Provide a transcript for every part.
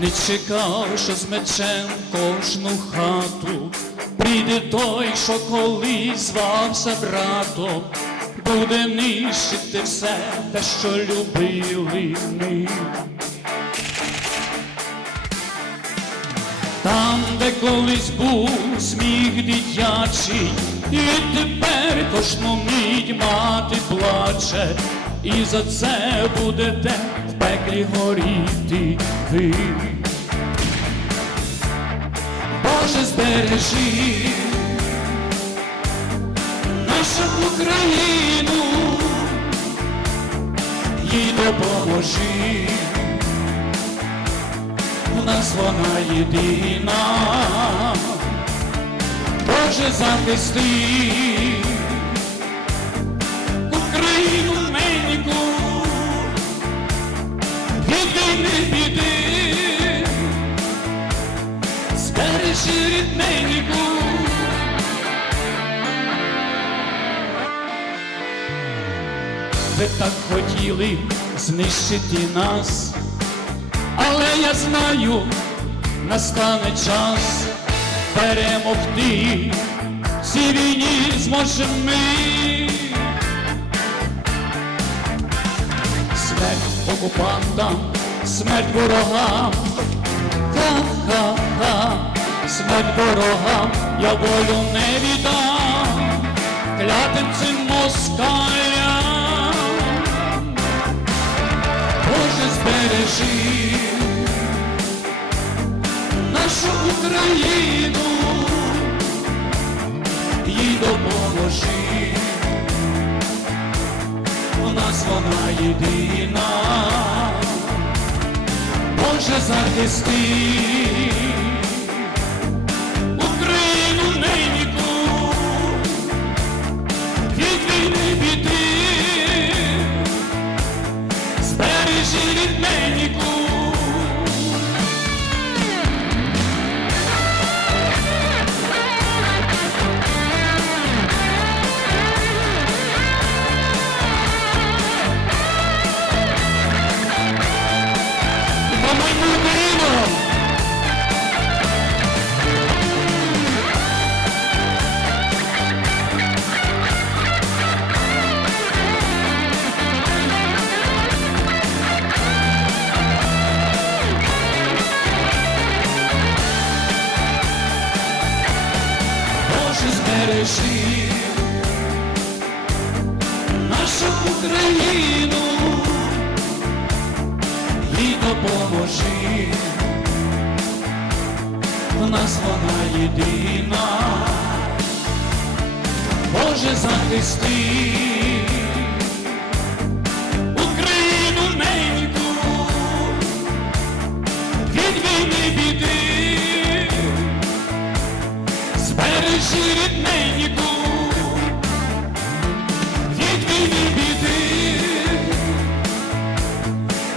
не чекав, що з мечем кожну хату. Прийде той, що колись звався братом, буде нищити все те, що любили ми. Там, де колись був сміх дитячий, і тепер кожну мідь мати плаче, і за це будете в пеклі горіти ви. Боже, збережи нашу Україну, їй допоможи у нас вона єдина, Боже захисти Ви так хотіли знищити нас. Але я знаю, настане час перемогти, цій війні зможемо ми. Смерть окупантам, смерть ворогам, ха-ха-ха, смерть ворогам, я волю не віддам, клятим цим москалям. Збережи. Нашу Україну, їй допоможи, у нас вона єдина, Боже, захисти збережи нашу Україну і допоможи, в нас вона єдина, Боже, захисти збережи рідненьку, від війни біди,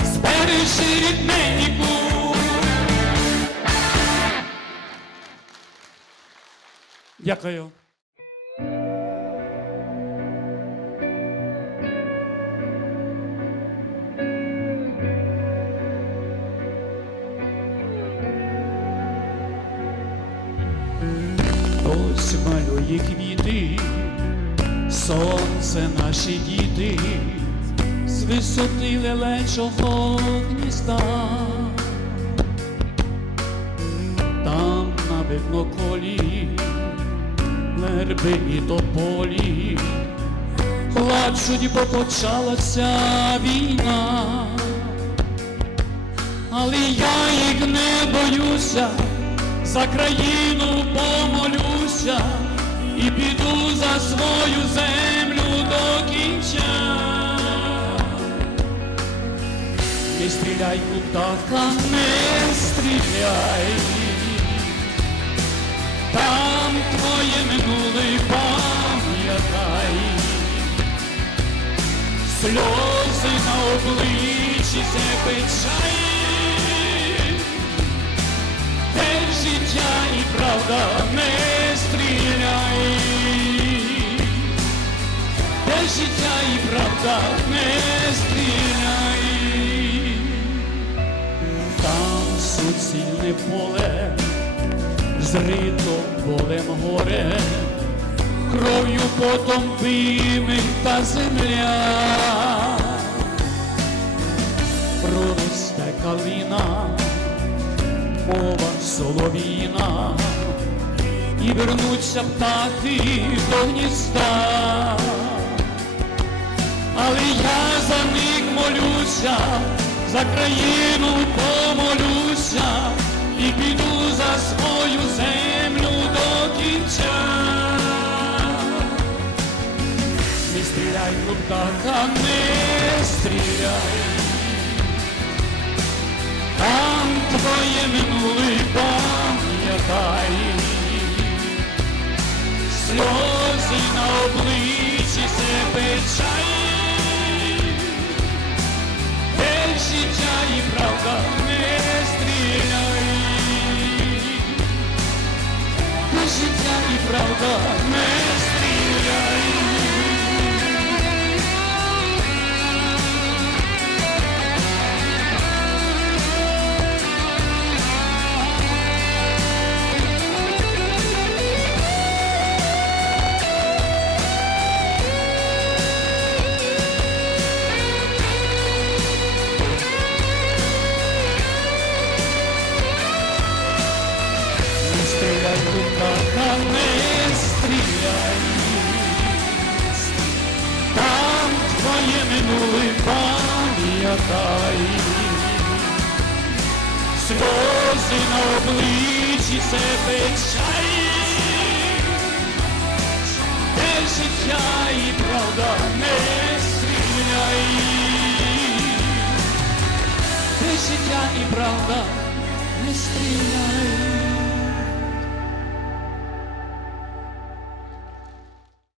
збережи рідненьку. Дякую. Хтось малює квіти, сонце наші діти, з висоти лелечого гнізда. Там на видноколі верби і тополі, плачуть, бо почалася війна, але я їх не боюся, за країну помолюся і піду за свою землю до кінця. Не стріляй, у птаха, не стріляй, там твоє минуле пам'ятай, сльози на обличчі це печаль, де і правда не стріляй, де життя і правда не стріляй, там суцільне поле, зрито болем горе, кров'ю потом вимита земля, проросте калина, мова соловіна, і вернуться птахи до гнізда. Але я за них молюся, за країну помолюся і піду за свою землю до кінця. Не стріляй, птаха, не стріляй. Твоє минуле пам'ятай, сльози на обличчі се печай, де життя і правда не стріляй, де життя і правда не минуле пам'ятай. Сльози на обличчі се печай. Де життя і правда не стріляй. Де життя і правда не стріляй.